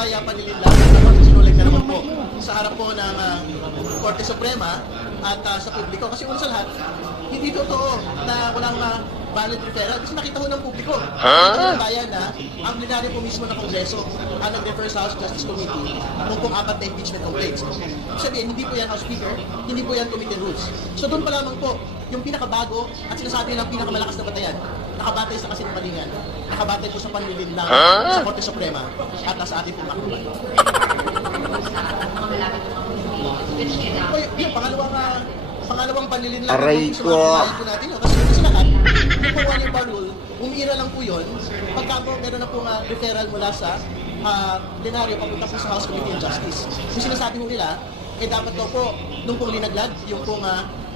ay panililang na sinulay ka naman po sa harap po ng Korte Suprema at sa publiko. Kasi una sa lahat, hindi totoo na walang valid referral. Kasi nakita ho ng publiko. Nakita ng bayan na ang plenaryo po mismo ng Kongreso ang nag-refer sa House Justice Committee kung apat na impeachment complaints. Sabihin, hindi po yan House Speaker, hindi po yan Committee Rules. So doon pa lamang po, yung pinakabago at sinasabi ng pinakamalakas na batayan, nakabatay sa kasinungalingan, nakabatay po sa panlilinlang sa Korte Suprema at sa ating pumakbuhan. Yung pangalawang panlilinlang Aray po ko. natin. Kasi ito sila lahat, yung po one-year bar rule, umira lang po yun, pagka po meron na po referral mula sa plenaryo papunta po sa House Committee on Justice. Yung sinasabi mo nila, dapat daw po, nung pong linaglag, yung pong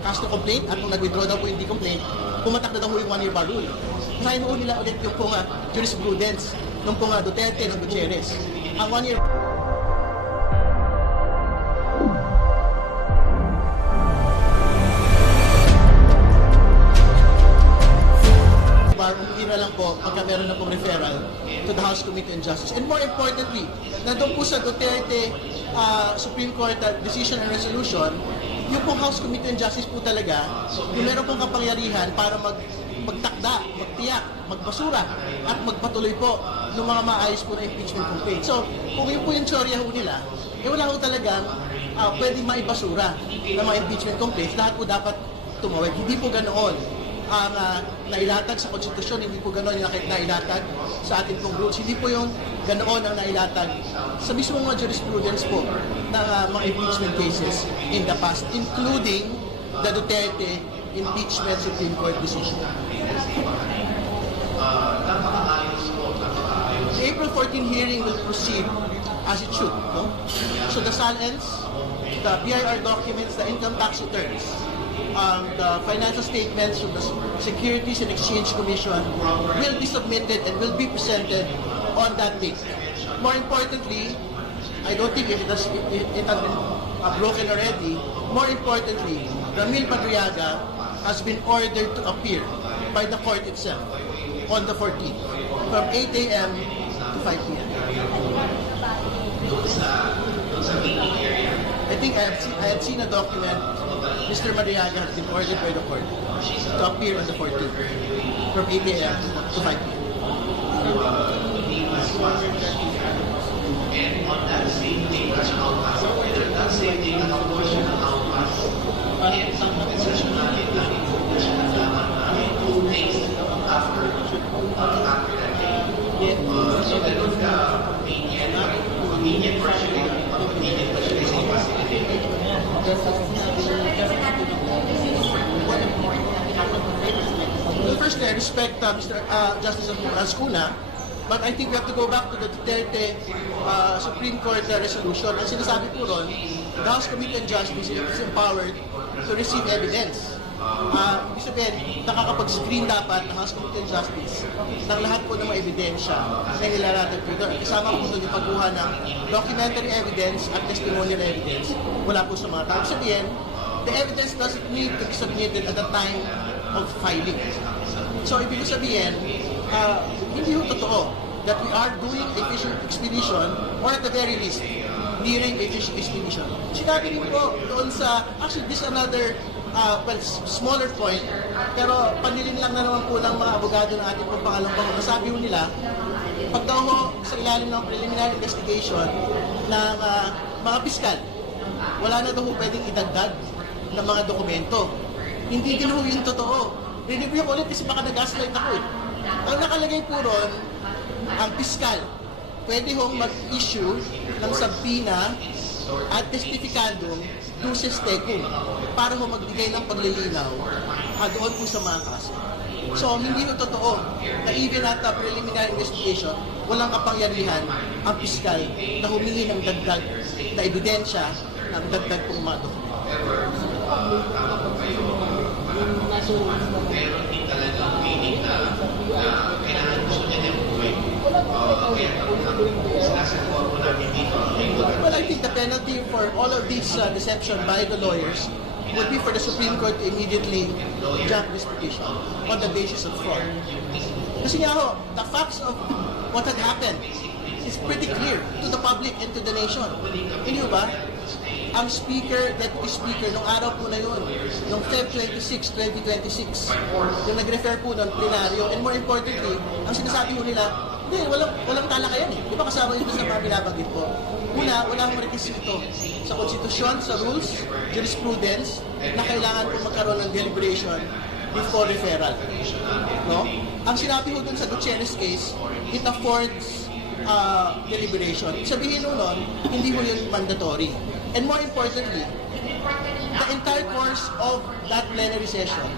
cast ng complaint at nung nag-withdraw daw po yung complaint, pumatak na daw po yung one-year bar rule. Kasahin mo nila ulit yung pong jurisprudence nung pong Duterte, ng Gutierrez. Ang one-year umira lang po pagka meron na pong referral to the House Committee on Justice. And more importantly, nandun po sa Duterte Supreme Court decision and resolution, yung pong House Committee on Justice po talaga, yung meron pong kapangyarihan para magtakda, magtiyak, magbasura, at magpatuloy po ng mga maayos po na impeachment complaint. So, kung yun po yung teorya ho nila, wala ho talagang pwedeng maibasura ng mga impeachment complaints. Lahat po dapat tumawid. Hindi po ganoon ang nailatag sa konstitusyon, hindi po ganoon yung nailatag sa ating pong rules. Hindi po yung ganoon ang nailatag sa mismong mga jurisprudence po ng mga impeachment cases in the past, including the Duterte impeachment Supreme Court decision. The April 14 hearing will proceed as it should. No? So the SALNs, the BIR documents, the income tax returns, the financial statements from the Securities and Exchange Commission will be submitted and will be presented on that date. More importantly, I don't think it has been broken already. More importantly, Ramil Madriaga has been ordered to appear by the court itself on the 14th from 8 a.m. to 5 p.m. I think I had seen a document. Mr. Madriaga has been ordered by the court to appear on the 14th from 8 a.m. to 5 p.m. And on that same day, national pass, that same day, national pass, and some of the session natin na international naman namin 2 days after that day. So ganun ka convenient version sa facility. Well, first, I respect Mr. Justice Ascuna, but I think we have to go back to the Duterte Supreme Court resolution. Ang sinasabi po ron, the House Committee on Justice is empowered to receive evidence. Ibig sabihin, nakakapag-screen dapat ng House Committee on Justice ng lahat po ng mga ebidensya na nilalatag po doon. Kasama po doon yung pagkuha ng documentary evidence at testimonial evidence wala po sa mga tao. Ibig sabihin, the evidence doesn't need to be submitted at the time of filing. So, ibig sabihin, hindi ho totoo that we are doing a fishing expedition or at the very least, nearing a fishing expedition. Sinabi rin po doon sa, actually, this is another smaller point, pero panilin lang na naman po ng mga abogado ng ating pangalang bango. Nasabi ho nila, pag daw ho sa ilalim ng preliminary investigation ng mga piskal, wala na daw ho pwedeng idagdag ng mga dokumento. Hindi din ho yung totoo. Rinibyo ko ulit kasi baka nag-gaslight ako eh. Ang nakalagay po ron, ang piskal, pwede hong mag-issue ng subpoena at testifikandum duces tecum para ho magbigay ng paglilinaw doon po sa mga kaso. So, hindi ho totoo na even at the preliminary investigation, walang kapangyarihan ang piskal na humingi ng dagdag na ebidensya ng dagdag pong mga dokumento. Meron din talagang meaning na kailangan gusto niya ng buhay. Well, I think the penalty for all of these deception by the lawyers would be for the Supreme Court to immediately jump this petition on the basis of fraud. Kasi nga ho, the facts of what had happened it's pretty clear to the public and to the nation. Hindi ba? Ang speaker, deputy speaker, nung araw po na yun, nung Feb 26, 2026, yung nag-refer po ng plenaryo, and more importantly, ang sinasabi po nila, hindi, walang talakayan eh. Di ba kasama yun sa mga binabanggit ko? Una, wala akong rekisito sa konstitusyon, sa rules, jurisprudence, na kailangan po magkaroon ng deliberation before referral. No? Ang sinabi ko dun sa Gutierrez case, it affords deliberation. Sabihin nun, hindi mo yun mandatory. And more importantly, the entire course of that plenary session,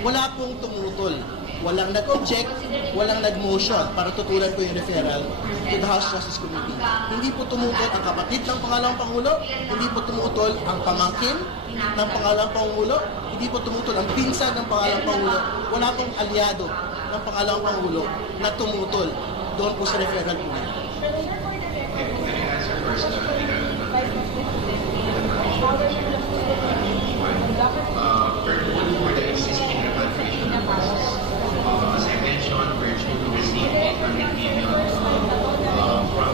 wala pong tumutol. Walang nag-object, walang nag-motion para tutulan po yung referral to the House Justice Committee. Hindi po tumutol ang kapatid ng pangalawang Pangulo, hindi po tumutol ang pamangkin ng pangalawang Pangulo, hindi po tumutol ang pinsan ng pangalawang Pangulo, wala pong aliado ng pangalawang Pangulo na tumutol doon po sa referral po nila. For the existing repatriation process, as I mentioned, we're due to receive 800 million from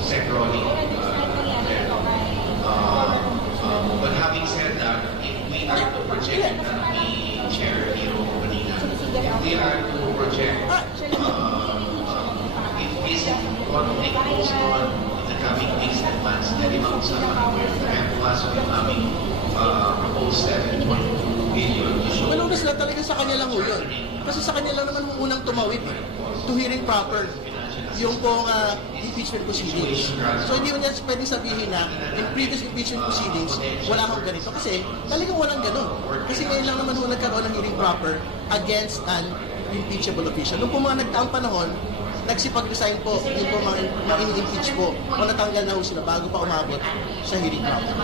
Segroli. But having said that, if we are to project the chair Hero Manila, if we are to project if this conflict goes on in the coming weeks and months, then mag-usapan ko yun. Kaya pumasok yung aming proposed 7.2 billion issue. Malunas lang talaga sa kanya lang ho yun. Kasi sa kanya lang naman unang tumawid to hearing proper yung pong impeachment proceedings. So hindi mo niya pwedeng sabihin na in previous impeachment proceedings, wala akong ganito. Kasi talagang walang ganun. Kasi ngayon lang naman ho nagkaroon ng hearing proper against an impeachable official. Nung po mga nagtaang panahon, nagsipag-resign po yung po mga ini-impeach po o natanggal na ho sila bago pa umabot sa hearing proper.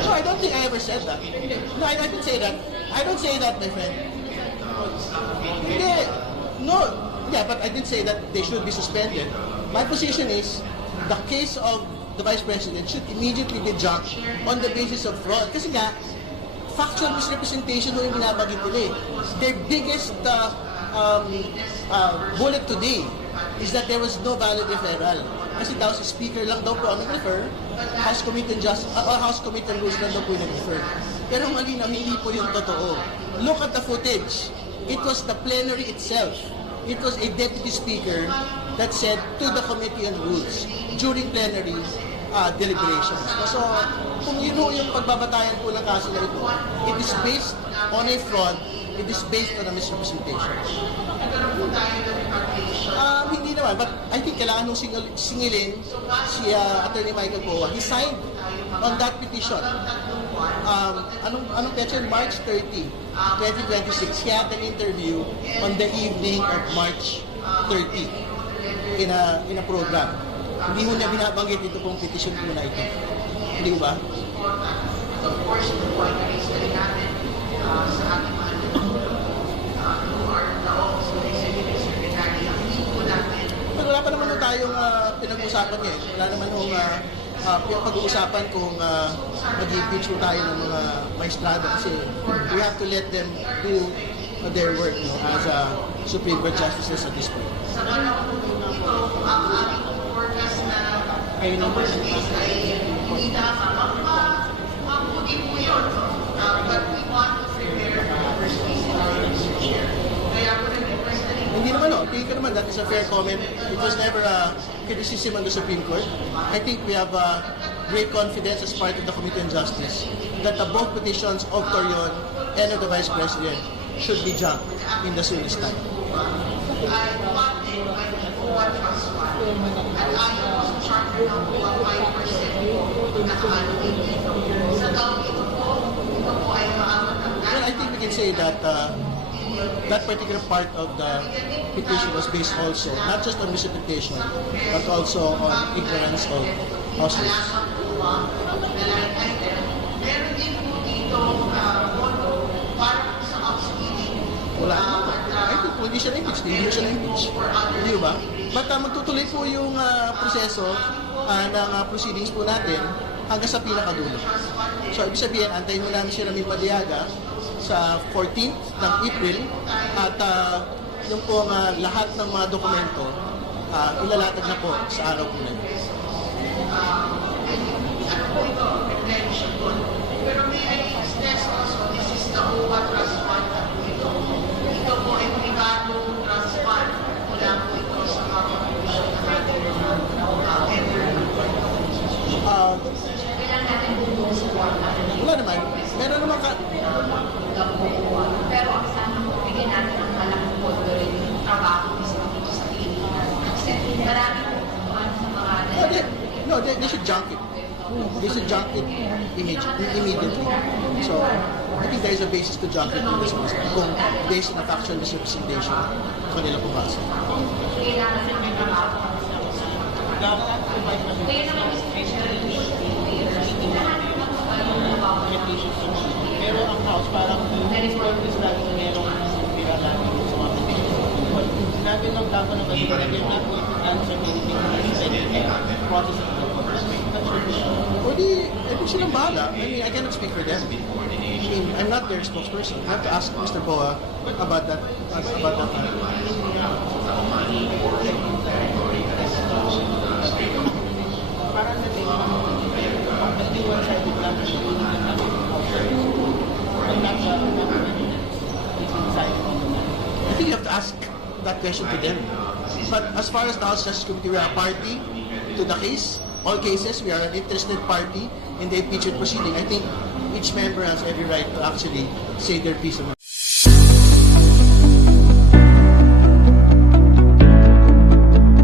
So I don't think I ever said that. No, I didn't say that. I don't say that, my friend. Hindi. No. Yeah, but I didn't say that they should be suspended. My position is the case of the Vice President should immediately be junked on the basis of fraud. Kasi nga, factual misrepresentation yung binabagit nila eh. Their biggest bullet today is that there was no valid referral. Kasi daw si Speaker lang daw po ang nag-refer, House Committee on Rules lang daw po yung nag-refer. Pero malinaw, hindi po yung totoo. Look at the footage. It was the plenary itself. It was a deputy speaker that said to the Committee on Rules during plenary deliberations. So, kung yun yung pagbabatayan po ng kaso na ito, it is based on a fraud, it is based on a misrepresentation. Hindi naman, but I think kailangan nung singilin si Attorney Michael Poa. He signed on that petition. Anong petsa? March 30, 2026. He had an interview on the evening of March 30 in a program. Hindi mo niya binabanggit ito pong petition po na ito. Hindi ba? Of course, yung point na rin natin sa ating mga who are the office of the Executive Secretary, ang hindi po natin. Pero wala pa naman nung tayong pinag-uusapan niya eh. Wala naman nung pag-uusapan kung mag-impeach po tayo ng mga maestrado kasi we have to let them do their work as Supreme Court Justices at this point. Sa panahon ito, ang aming forecast na numbers base ay hindi dapat mabuti po yun. But we want to prepare for the first case in our research here. Kaya po nag-request na rin. Hindi naman tingin ko naman that is a fair comment. It was never a criticism on the Supreme Court. I think we have great confidence as part of the Committee on Justice that both petitions of Torion and of the Vice President should be junked in the soonest time. I wanted by the one trust fund. At ayaw ko sa charter ng 5% naka-allocate dito. Sa taong ito po ay maabot ang Well, I think we can say that that particular part of the petition was based also not just on misinterpretation but also on ignorance of House rules. Meron din po dito bono para sa upskilling. Wala. I think hindi siya na-impeach. Hindi siya na-impeach. Hindi ba? But magtutuloy po yung proseso ng proceedings po natin hanggang sa pinakadulo. So, ibig sabihin, antayin mo namin si Ramil Madiaga sa 14th ng April at yung pong lahat ng mga dokumento ilalatag na po sa araw po na yun. Pero may I stress also, this is the OWA Trust Fund na po ito. Ito po ay privado trust fund. Wala po ito sa contribution na natin. Kailan natin bubong sa Wala naman. Meron naman Pero ang sana po, bigyan natin ang malaking pondo rin yung trabaho dito sa Pilipinas. Kasi marami po sa mga they should junk it. They should junk it immediately. So, I think there is a basis to junk it in this case. Kung based on factual misrepresentation, kanila po base. kailangan ng trabaho. Kaya naman, Mr. Chair, lahat ng trabaho Pero ang house parang in-response lagi na merong pira lagi sa mga petition. Sinabi ng tama na kayo na they're not going to answer anything process of the O di silang bahala. I mean, I cannot speak for them. I mean, I'm not their spokesperson. I have to ask Mr. Boa about that. Parang hindi one-sided lang I think you have to ask that question to them. But as far as the House Justice Committee, we are a party to the case. All cases, we are an interested party in the impeachment proceeding. I think each member has every right to actually say their piece of